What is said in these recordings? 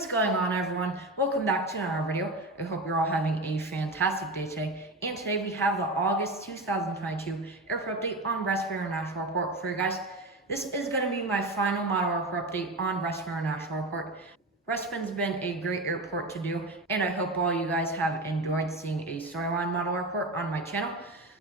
What's going on, everyone? Welcome back to another video. I hope you're all having a fantastic day today. And today we have the August 2022 airport update on Respen International Airport for you guys. This is going to be my final model airport update on Respen International Airport. Respen's been a great airport to do, and I hope all you guys have enjoyed seeing a storyline model airport on my channel.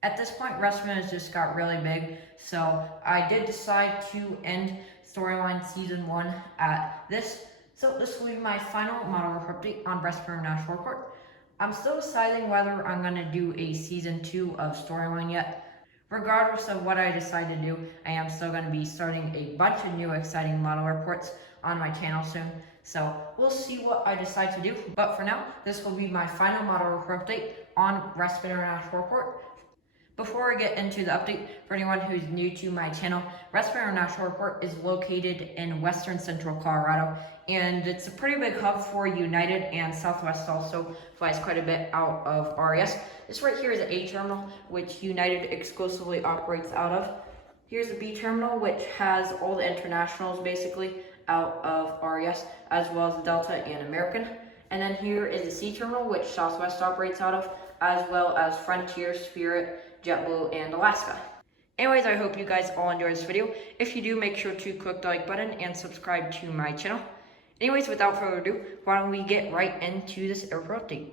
At this point, Respen has just got really big, so I did decide to end storyline season 1 at this. So this will be my final model report update on Respen International Airport. I'm still deciding whether I'm going to do a season 2 of storyline yet. Regardless of what I decide to do, I am still going to be starting a bunch of new exciting model reports on my channel soon. So we'll see what I decide to do. But for now, this will be my final model report update on Respen International Airport. Before I get into the update, for anyone who's new to my channel, Respen International Airport is located in western central Colorado, and it's a pretty big hub for United, and Southwest also flies quite a bit out of RES. This right here is the A terminal, which United exclusively operates out of. Here's the B terminal, which has all the internationals basically out of RES, as well as Delta and American. And then here is the C terminal, which Southwest operates out of, as well as Frontier, Spirit, JetBlue, and Alaska. Anyways, I hope you guys all enjoyed this video. If you do, make sure to click the like button and subscribe to my channel. Anyways, without further ado, why don't we get right into this airport update.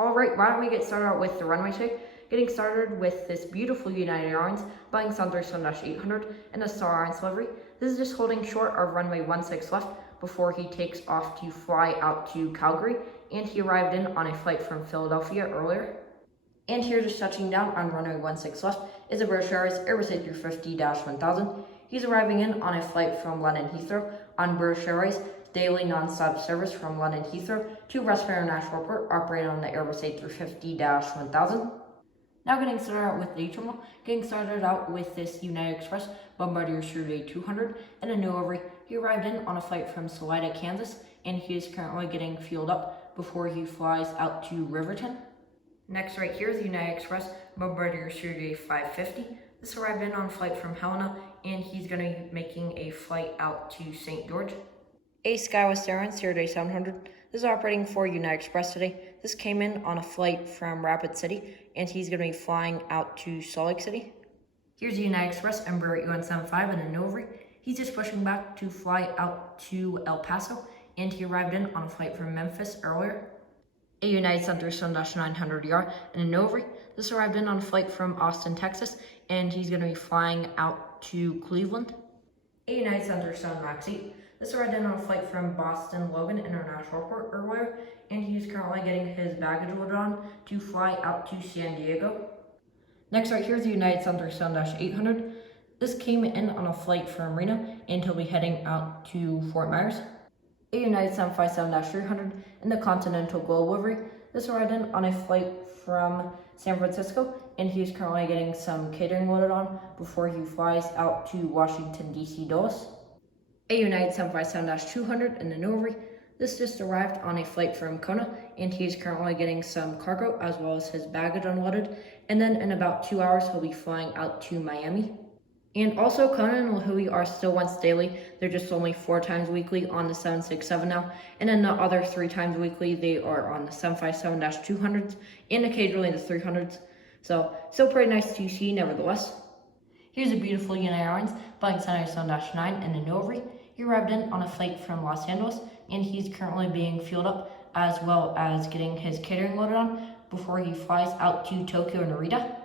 Alright, why don't we get started out with the runway today. Getting started with this beautiful United Airlines Boeing 737-800 in the Star Alliance livery. This is just holding short of runway 16 left before he takes off to fly out to Calgary, and he arrived in on a flight from Philadelphia earlier. And here, just touching down on runway 16 left, is a British Airways Airbus A350-1000. He's arriving in on a flight from London Heathrow on British Airways daily non-stop service from London Heathrow to Respen International Airport, operating on the Airbus A350-1000. Now getting started out with the terminal, getting started out with this United Express Bombardier Studio 200 and a new livery. He arrived in on a flight from Salida, Kansas, and he is currently getting fueled up before he flies out to Riverton. Next right here is the United Express Bombardier Studio 550. This arrived in on a flight from Helena, and he's going to be making a flight out to St. George. A SkyWest Airlines Studio 700. This is operating for United Express today. This came in on a flight from Rapid City, and he's going to be flying out to Salt Lake City. Here's the United Express Embraer UN75 and a new livery. He's just pushing back to fly out to El Paso, and he arrived in on a flight from Memphis earlier. A United 737-900ER and a new livery. This arrived in on a flight from Austin, Texas, and he's going to be flying out to Cleveland. A United 737 MAX 8. This arrived in on a flight from Boston Logan International Airport earlier, and he's currently getting his baggage loaded on to fly out to San Diego. Next right here is the United 737-800. This came in on a flight from Reno, and he'll be heading out to Fort Myers. A United 757-300 in the Continental Globe livery. This arrived in on a flight from San Francisco, and he's currently getting some catering loaded on before he flies out to Washington, D.C. Dulles. A United 757-200 in the new livery. This just arrived on a flight from Kona, and he's currently getting some cargo as well as his baggage unloaded. And then in about 2 hours, he'll be flying out to Miami. And also, Kona and Lahui are still once daily. They're just only 4 times weekly on the 767 now. And then the other 3 times weekly, they are on the 757-200s and occasionally the 300s. So, still pretty nice to see nevertheless. Here's a beautiful United Airlines Boeing 787-9 and a new livery. He arrived in on a flight from Los Angeles, and he's currently being fueled up as well as getting his catering loaded on before he flies out to Tokyo Narita.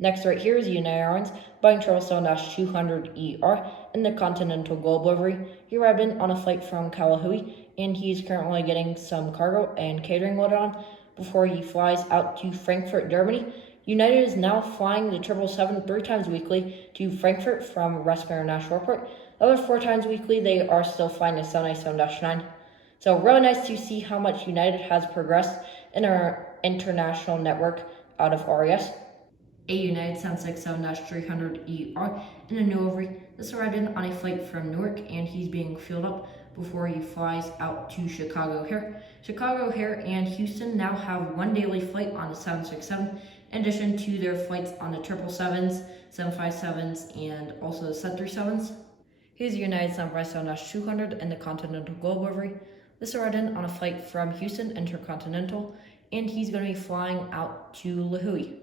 Next right here is United Airlines Boeing 777-200ER in the Continental Globe livery. He arrived in on a flight from Kalahui, and he's currently getting some cargo and catering loaded on before he flies out to Frankfurt, Germany. United is now flying the 777 3 times weekly to Frankfurt from Respen International Airport. The other 4 times weekly, they are still flying the 797-9. So really nice to see how much United has progressed in our international network out of RES. A United 767-300ER in a new livery. This arrived in on a flight from Newark, and he's being fueled up before he flies out to Chicago O'Hare. Chicago O'Hare and Houston now have 1 daily flight on the 767, in addition to their flights on the 777s, 757s, and also the 737s. Here's the United 757-200 and the Continental Globe livery. This arrived in on a flight from Houston Intercontinental, and he's going to be flying out to La Huy.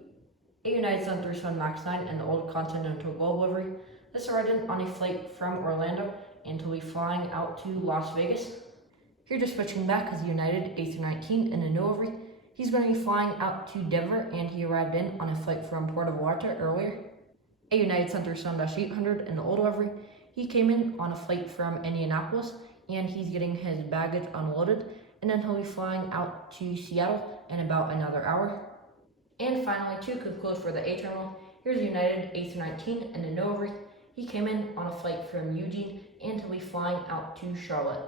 A United 737 MAX 9 in the old Continental Gold livery. This arrived in on a flight from Orlando, and he'll be flying out to Las Vegas. Here, just switching back, is the United A319 in the new livery. He's going to be flying out to Denver, and he arrived in on a flight from Puerto Vallarta earlier. A United 737-800 in the old livery. He came in on a flight from Indianapolis, and he's getting his baggage unloaded, and then he'll be flying out to Seattle in about another hour. And finally, to conclude for the A terminal, here's the United A319 in the new livery. He came in on a flight from Eugene, and he'll be flying out to Charlotte.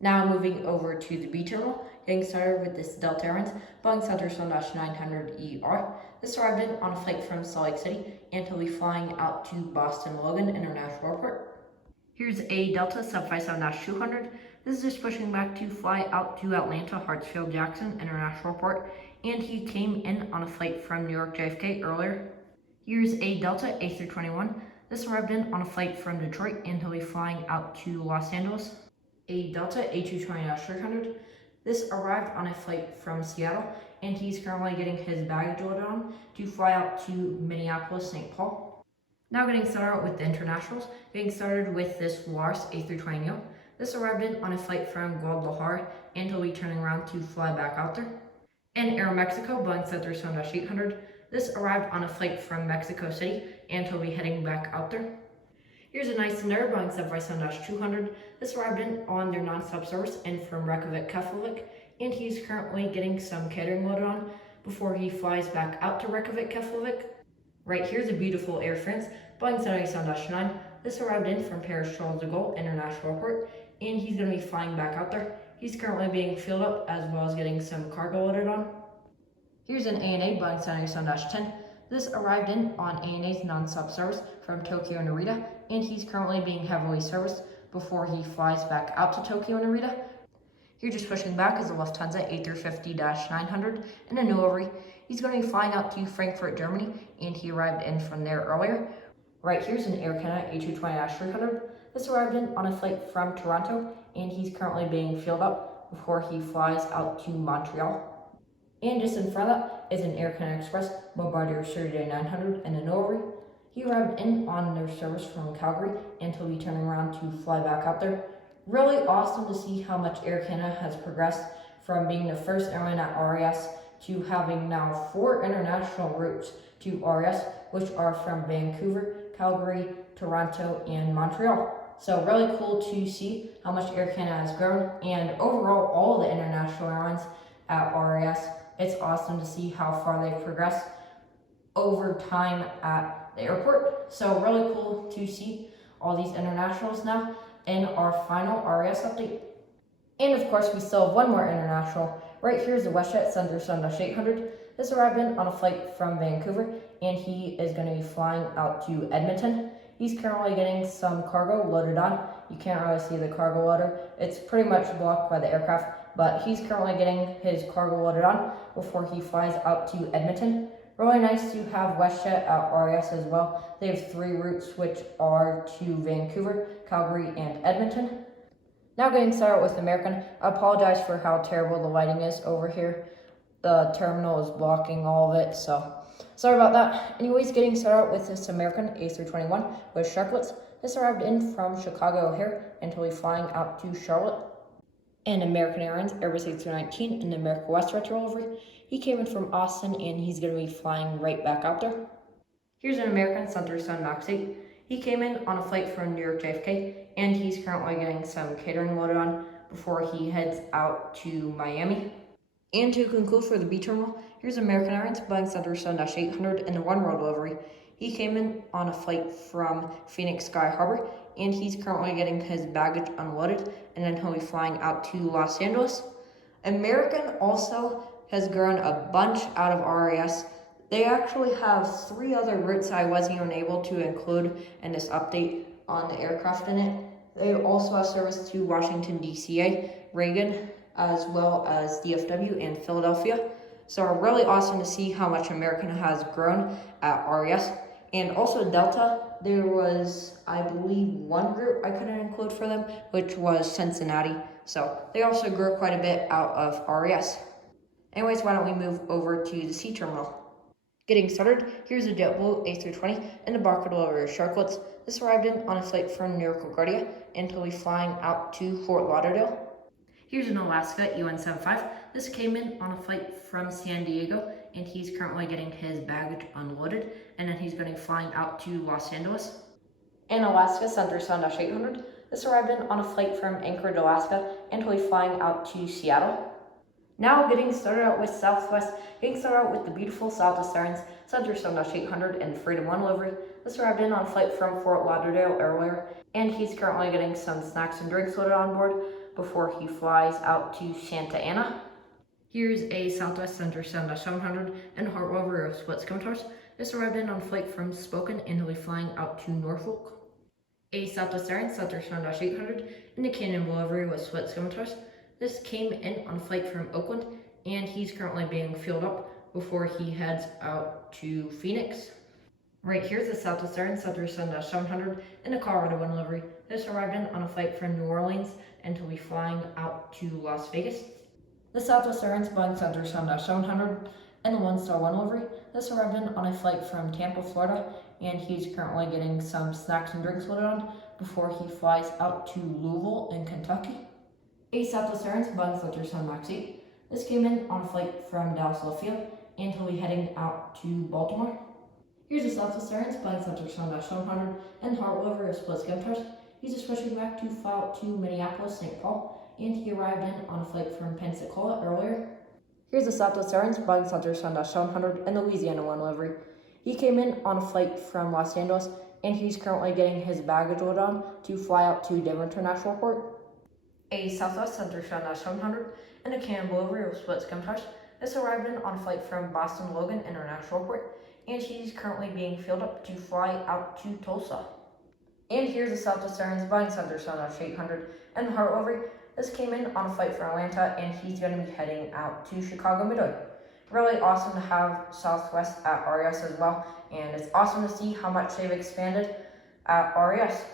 Now moving over to the B terminal, getting started with this Delta Airlines Boeing 737-900ER. This arrived in on a flight from Salt Lake City, and he'll be flying out to Boston Logan International Airport. Here's a Delta 757-200. This is just pushing back to fly out to Atlanta Hartsfield-Jackson International Airport, and he came in on a flight from New York JFK earlier. Here's a Delta A321. This arrived in on a flight from Detroit, and he'll be flying out to Los Angeles. A Delta A220-300. This arrived on a flight from Seattle, and he's currently getting his baggage loaded on to fly out to Minneapolis, St. Paul. Now getting started with the internationals, getting started with this Lars A320neo. This arrived in on a flight from Guadalajara, and he'll be turning around to fly back out there. And Aeromexico Boeing 737-800. This arrived on a flight from Mexico City, and he'll be heading back out there. Here's a nice Nair Boeing 757-200. This arrived in on their non-stop service and from Reykjavik, Keflavik, and he's currently getting some catering loaded on before he flies back out to Reykjavik, Keflavik. Right here's a beautiful Air France Boeing 787-9. This arrived in from Paris Charles de Gaulle International Airport, and he's going to be flying back out there. He's currently being filled up as well as getting some cargo loaded on. Here's an ANA Boeing 787-10. This arrived in on ANA's non-stop service from Tokyo Narita, and he's currently being heavily serviced before he flies back out to Tokyo Narita. Here, just pushing back, is the Lufthansa A350-900 in a new livery. He's going to be flying out to Frankfurt, Germany, and he arrived in from there earlier. Right here's an Air Canada A220-300. This arrived in on a flight from Toronto, and he's currently being filled up before he flies out to Montreal. And just in front of that is an Air Canada Express Bombardier Surgeon 900 in a new livery. He arrived in on their service from Calgary, and he'll be turning around to fly back out there. Really awesome to see how much Air Canada has progressed from being the first airline at RAS to having now 4 international routes to RAS, which are from Vancouver, Calgary, Toronto, and Montreal. So really cool to see how much Air Canada has grown, and overall all the international airlines at RAS. It's awesome to see how far they've progressed over time at the airport. So really cool to see all these internationals now in our final RAS update. And of course, we still have one more international. Right here is the WestJet 737-800. This arrived in on a flight from Vancouver, and he is going to be flying out to Edmonton. He's currently getting some cargo loaded on. You can't really see the cargo loader. It's pretty much blocked by the aircraft, but he's currently getting his cargo loaded on before he flies out to Edmonton. Really nice to have WestJet at RAS as well. They have 3 routes, which are to Vancouver, Calgary, and Edmonton. Now getting started with American. I apologize for how terrible the lighting is over here. The terminal is blocking all of it, so sorry about that. Anyways, getting started with this American A321 with Sharklets. This arrived in from Chicago O'Hare and will be flying out to Charlotte. And American Airlines Airbus A319 in the America West retro livery. He came in from Austin, and he's going to be flying right back out there. Here's an American 737 MAX 8. He came in on a flight from New York JFK, and he's currently getting some catering loaded on before he heads out to Miami. And to conclude for the B terminal, here's American Airlines Boeing 737-800 in the One World livery. He came in on a flight from Phoenix Sky Harbor, and he's currently getting his baggage unloaded, and then he'll be flying out to Los Angeles. American also has grown a bunch out of RAS. They actually have 3 other routes I wasn't even able to include in this update on the aircraft in it. They also have service to Washington, D.C., Reagan, as well as DFW and Philadelphia. So really awesome to see how much American has grown at RAS. And also Delta, there was, I believe, one group I couldn't include for them, which was Cincinnati. So they also grew quite a bit out of RES. Anyways, why don't we move over to the C terminal? Getting started, here's a JetBlue A320 and embarkable over Sharklets. This arrived in on a flight from New York LaGuardia and will be flying out to Fort Lauderdale. Here's an Alaska UN-75. This came in on a flight from San Diego, and he's currently getting his baggage unloaded, and then he's going to be flying out to Los Angeles. An Alaska Center 7-800. This arrived in on a flight from Anchorage, Alaska, and will be flying out to Seattle. Now getting started out with Southwest, getting started out with the beautiful Southwest Airlines Center 7-800 and Freedom 1 livery. This arrived in on a flight from Fort Lauderdale earlier, and he's currently getting some snacks and drinks loaded on board before he flies out to Santa Ana. Here's a Southwest Center 7-700 and Heart Rover of Split Scimitars. This arrived in on a flight from Spokane and will be flying out to Norfolk. A Southwest Airlines Center 7-800 and a Cannonball livery with Split Scimitars. This came in on a flight from Oakland, and he's currently being filled up before he heads out to Phoenix. Right here's the Southwest Airlines Center 7-700 and a Colorado Wind livery. This arrived in on a flight from New Orleans and will be flying out to Las Vegas. The Southwest Airlines Boeing Center 7-700 and the One Star One livery. This arrived in on a flight from Tampa, Florida, and he's currently getting some snacks and drinks loaded on before he flies out to Louisville in Kentucky. A Southwest Airlines Boeing 737 MAX 8. This came in on a flight from Dallas Lafayette and he'll be heading out to Baltimore. Here's a Southwest Airlines Boeing 737-700 and Heart Rover of Split Scimitars. He's just switching back to fly out to Minneapolis, St. Paul, and he arrived in on a flight from Pensacola earlier. Here's a Southwest Airlines Boeing 737-700 and the Louisiana One livery. He came in on a flight from Los Angeles, and he's currently getting his baggage loaded on to fly out to Denver International Airport. A Southwest Center 700 and a Cannonball livery with Split Scimitars. This arrived in on a flight from Boston Logan International Airport, and she's currently being filled up to fly out to Tulsa. And here's the Southwest Airlines Boeing 737-800 and the Heart livery. This came in on a flight from Atlanta, and he's going to be heading out to Chicago Midway. Really awesome to have Southwest at RES as well, and it's awesome to see how much they've expanded at RES.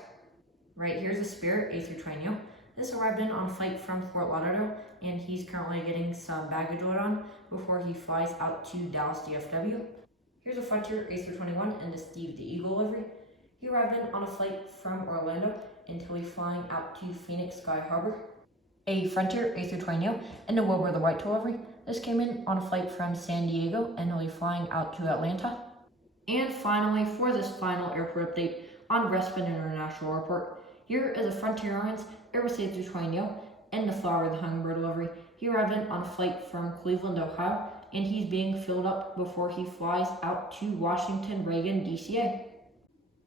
Right here's the Spirit A320. This arrived in on a flight from Fort Lauderdale, and he's currently getting some baggage load on before he flies out to Dallas DFW. Here's a Frontier A321 and the Steve the Eagle livery. He arrived in on a flight from Orlando until he's flying out to Phoenix Sky Harbor. A Frontier A320 and a Wilbur the White livery. This came in on a flight from San Diego and he'll be flying out to Atlanta. And finally, for this final airport update on Respen International Airport, here is a Frontier Airlines Airbus A320 and the Flower the Hummingbird livery. He arrived in on a flight from Cleveland, Ohio, and he's being filled up before he flies out to Washington Reagan DCA.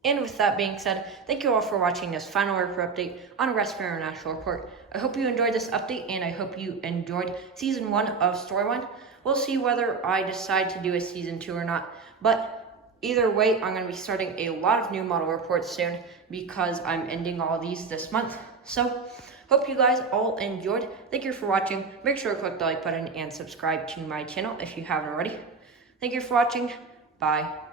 And with that being said, thank you all for watching this final airport update on Respen International Airport. I hope you enjoyed this update, and I hope you enjoyed Season 1 of Storyline. We'll see whether I decide to do a Season 2 or not, but either way, I'm going to be starting a lot of new model reports soon because I'm ending all of these this month. So, hope you guys all enjoyed. Thank you for watching. Make sure to click the like button and subscribe to my channel if you haven't already. Thank you for watching. Bye.